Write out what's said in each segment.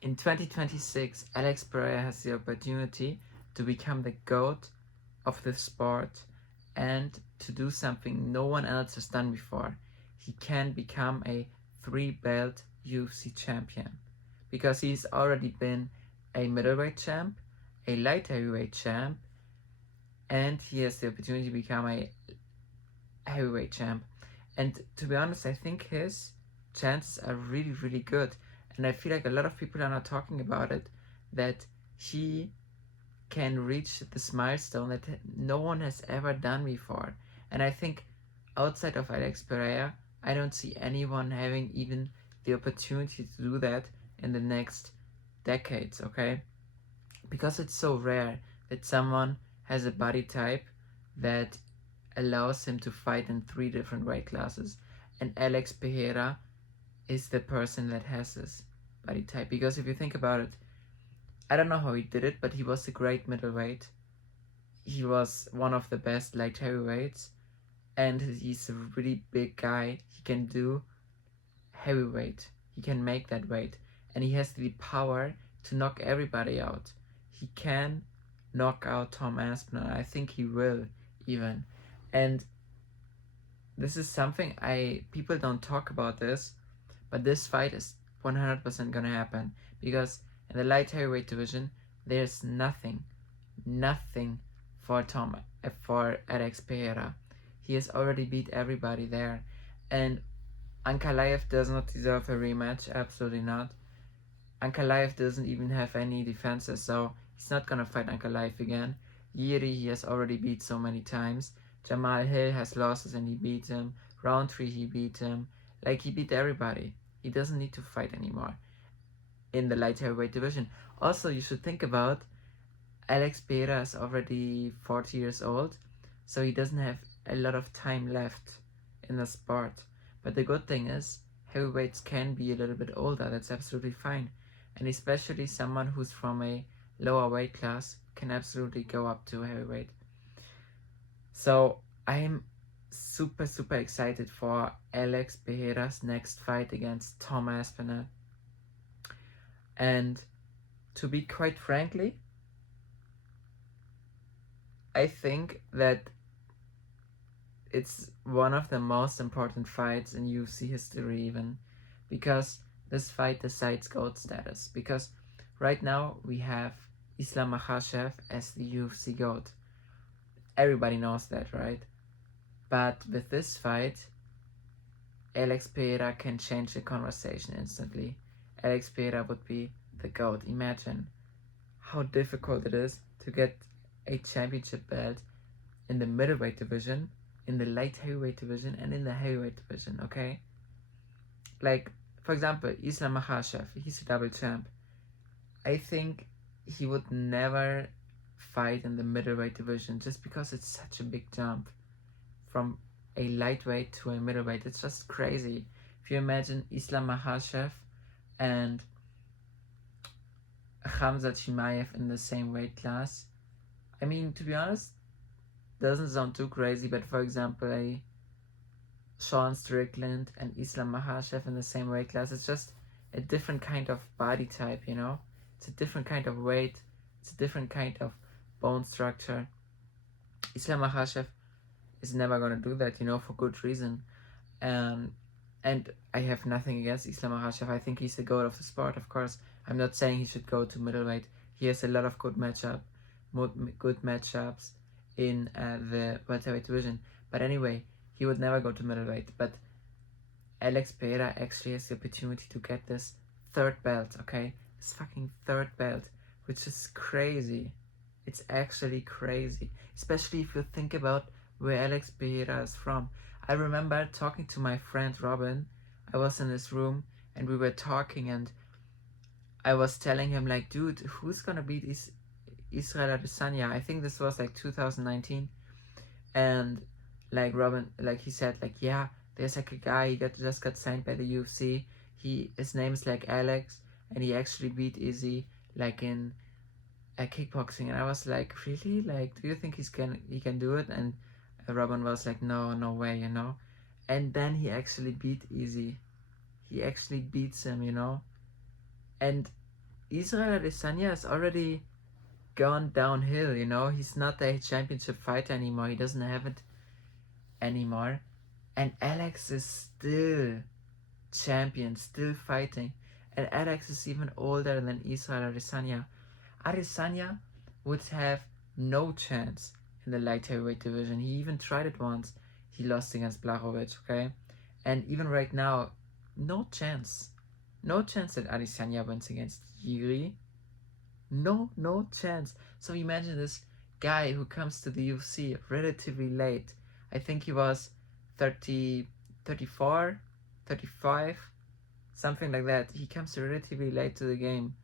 In 2026, Alex Pereira has the opportunity to become the GOAT of the sport and to do something no one else has done before. He can become a 3-belt UFC champion because he's already been a middleweight champ, a light heavyweight champ, and he has the opportunity to become a heavyweight champ. And to be honest, I think his chances are really, really good. And I feel like a lot of people are not talking about it, that he can reach this milestone that no one has ever done before. And I think outside of Alex Pereira, I don't see anyone having even the opportunity to do that in the next decades, okay? Because it's so rare that someone has a body type that allows him to fight in 3 different weight classes. And Alex Pereira is the person that has this body type. Because if you think about it, I don't know how he did it, but he was a great middleweight. He was one of the best light heavyweights, and he's a really big guy. He can do heavyweight. He can make that weight, and he has the power to knock everybody out. He can knock out Tom Aspinall. I think he will even. And this is something people don't talk about this, but this fight is 100% gonna happen because in the light heavyweight division there's nothing for Alex Pereira. He has already beat everybody there, and Ankalaev does not deserve a rematch. Absolutely not. Ankalaev doesn't even have any defenses, so he's not gonna fight Ankalaev again. Yuri he has already beat so many times. Jamal Hill has losses and he beat him. Roundtree he beat him. Like, he beat everybody. He doesn't need to fight anymore in the light heavyweight division. Also, you should think about Alex Pereira is already 40 years old, so he doesn't have a lot of time left in the sport. But the good thing is, heavyweights can be a little bit older. That's absolutely fine. And especially someone who's from a lower weight class can absolutely go up to heavyweight. So I'm super, super excited for Alex Pereira's next fight against Tom Aspinall. And to be quite frankly, I think that it's one of the most important fights in UFC history even, because this fight decides GOAT status. Because right now we have Islam Makhachev as the UFC GOAT. Everybody knows that, right? But with this fight, Alex Pereira can change the conversation instantly. Alex Pereira would be the GOAT. Imagine how difficult it is to get a championship belt in the middleweight division, in the light heavyweight division, and in the heavyweight division, okay? Like, for example, Islam Makhachev, he's a double champ. I think he would never fight in the middleweight division just because it's such a big jump from a lightweight to a middleweight. It's just crazy. If you imagine Islam Makhachev and Khamzat Chimaev in the same weight class, I mean, to be honest, doesn't sound too crazy, but for example, a Sean Strickland and Islam Makhachev in the same weight class, it's just a different kind of body type, you know? It's a different kind of weight, it's a different kind of bone structure. Islam Makhachev is never gonna do that, you know, for good reason. And I have nothing against Islam Makhachev. I think he's the goat of the sport, of course. I'm not saying he should go to middleweight. He has a lot of good matchups in the welterweight division. But anyway, he would never go to middleweight. But Alex Pereira actually has the opportunity to get this 3rd belt, okay? This fucking 3rd belt, which is crazy. It's actually crazy. Especially if you think about where Alex Pereira is from. I remember talking to my friend Robin. I was in his room and we were talking, and I was telling him, like, dude, who's gonna beat Israel Adesanya? I think this was like 2019. And like Robin, like he said, like, yeah, there's like a guy, just got signed by the UFC. His name is like Alex, and he actually beat Izzy like in kickboxing. And I was like, really? Like, do you think he can do it? And Robin was like, no way, you know. And then he actually beat Izzy. He actually beats him, you know. And Israel Adesanya is already gone downhill, you know? He's not a championship fighter anymore. He doesn't have it anymore. And Alex is still champion, still fighting. And Alex is even older than Israel Adesanya. Adesanya would have no chance in the light heavyweight division. He even tried it once. He lost against Blachowicz, okay? And even right now, no chance. No chance that Adesanya wins against Yuri. No chance. So imagine this guy who comes to the UFC relatively late. I think he was 30, 34, 35, something like that. He comes relatively late to the game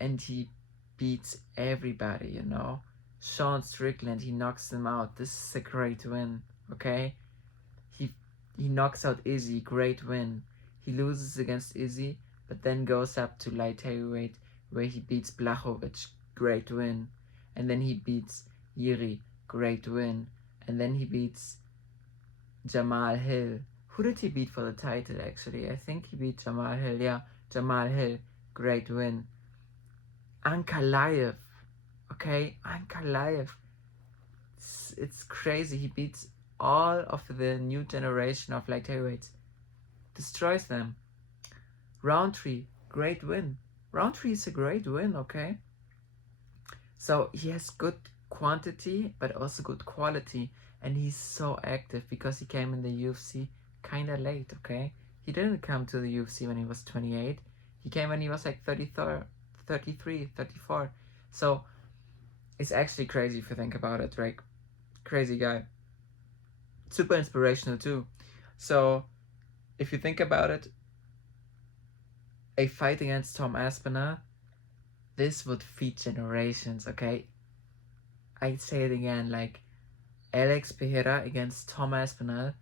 and he beats everybody, you know. Sean Strickland, he knocks him out. This is a great win, okay? He knocks out Izzy, great win. He loses against Izzy, but then goes up to light heavyweight where he beats Blachowicz, great win. And then he beats Yuri, great win. And then he beats Jamal Hill. Who did he beat for the title actually? I think he beat Jamal Hill. Yeah, Jamal Hill, great win. Ankalaev, okay? Ankalaev. It's crazy. He beats all of the new generation of light heavyweights. Destroys them. Roundtree, great win. Roundtree is a great win, okay? So he has good quantity, but also good quality. And he's so active because he came in the UFC kind of late, okay? He didn't come to the UFC when he was 28. He came when he was like 33, 34. So it's actually crazy if you think about it, right? Crazy guy. Super inspirational too. So if you think about it, a fight against Tom Aspinall, this would feed generations, okay? I say it again, like Alex Pereira against Tom Aspinall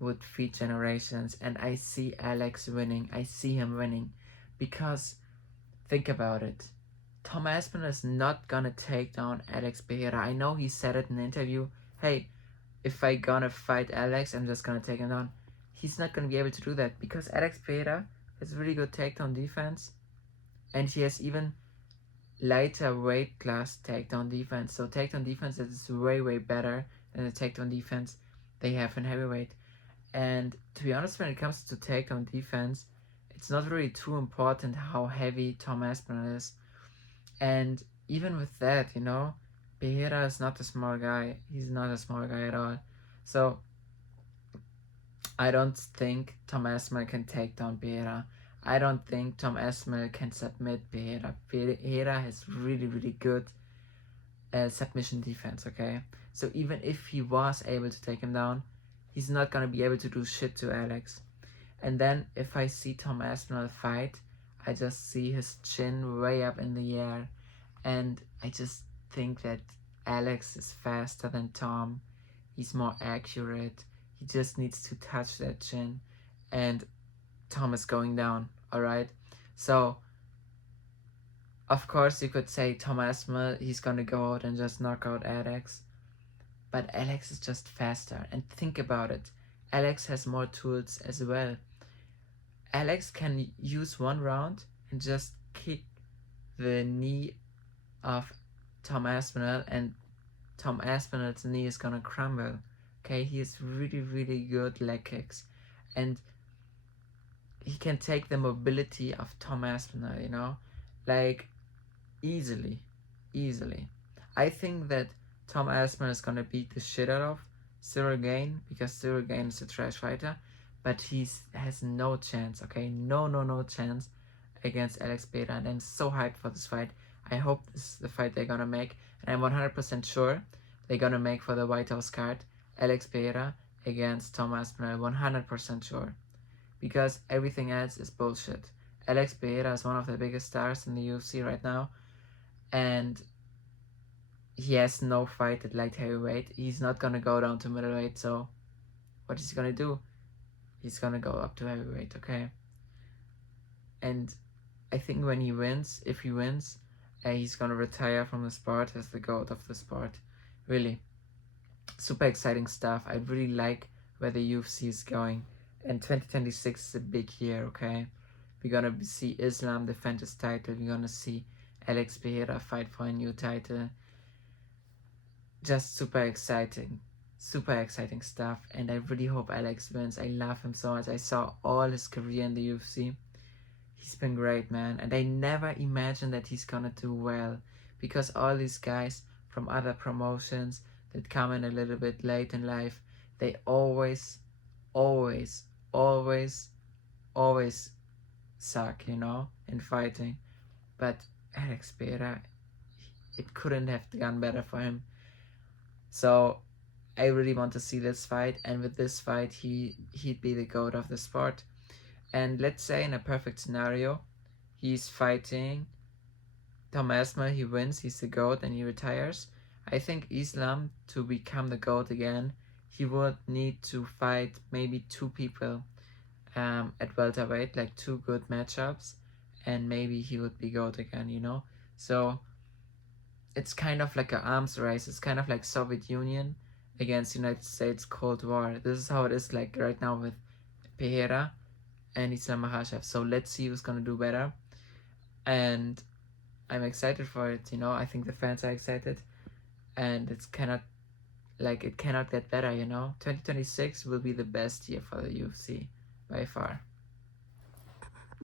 would feed generations, and I see Alex winning. I see him winning because think about it. Tom Aspinall is not gonna take down Alex Pereira. I know he said it in an interview. Hey, if I gonna fight Alex, I'm just gonna take him down. He's not gonna be able to do that because Alex Pereira has really good takedown defense, and he has even lighter weight class takedown defense. So takedown defense is way better than the takedown defense they have in heavyweight. And to be honest, when it comes to takedown defense, it's not really too important how heavy Tom Aspinall is. And even with that, you know, Pereira is not a small guy. He's not a small guy at all. So I don't think Tom Aspinall can take down Pereira. I don't think Tom Aspinall can submit Pereira. Pereira has really good submission defense, okay? So even if he was able to take him down, he's not gonna be able to do shit to Alex. And then if I see Tom Aspinall fight, I just see his chin way up in the air, and I just think that Alex is faster than Tom. He's more accurate. He just needs to touch that chin, and Tom is going down, alright? So, of course you could say Tom Aspinall, he's gonna go out and just knock out Alex. But Alex is just faster. And think about it. Alex has more tools as well. Alex can use one round and just kick the knee of Tom Aspinall, and Tom Aspinall's knee is gonna crumble. Okay, he has really good leg kicks, and he can take the mobility of Tom Aspinall, you know, like easily. I think that Tom Aspinall is gonna beat the shit out of Cyril Gane because Cyril Gane is a trash fighter, but he has no chance, okay? No chance against Alex Pereira, and I'm so hyped for this fight. I hope this is the fight they're gonna make, and I'm 100% sure they're gonna make for the White House card Alex Pereira against Tom Aspinall, 100% sure, because everything else is bullshit. Alex Pereira is one of the biggest stars in the UFC right now, and he has no fight at light heavyweight. He's not gonna go down to middleweight, so what is he gonna do? He's gonna go up to heavyweight, okay? And I think when he wins, if he wins, he's gonna retire from the sport as the GOAT of the sport. Really. Super exciting stuff. I really like where the UFC is going. And 2026 is a big year, okay? We're gonna see Islam defend his title. We're gonna see Alex Pereira fight for a new title. Just super exciting stuff, and I really hope Alex wins. I love him so much. I saw all his career in the UFC. He's been great, man, and I never imagined that he's gonna do well, because all these guys from other promotions that come in a little bit late in life, they always suck, you know, in fighting. But Alex Pereira, it couldn't have gone better for him. So I really want to see this fight, and with this fight he'd be the GOAT of the sport. And let's say in a perfect scenario, he's fighting Tom Aspinall, he wins, he's the GOAT, and he retires. I think Islam, to become the GOAT again, he would need to fight maybe 2 people at welterweight, like 2 good matchups, and maybe he would be GOAT again, you know? So it's kind of like an arms race. It's kind of like Soviet Union against United States Cold War. This is how it is like right now with Pereira and Islam Makhachev. So let's see who's gonna do better. And I'm excited for it, you know. I think the fans are excited, and it cannot get better, you know. 2026 will be the best year for the UFC by far.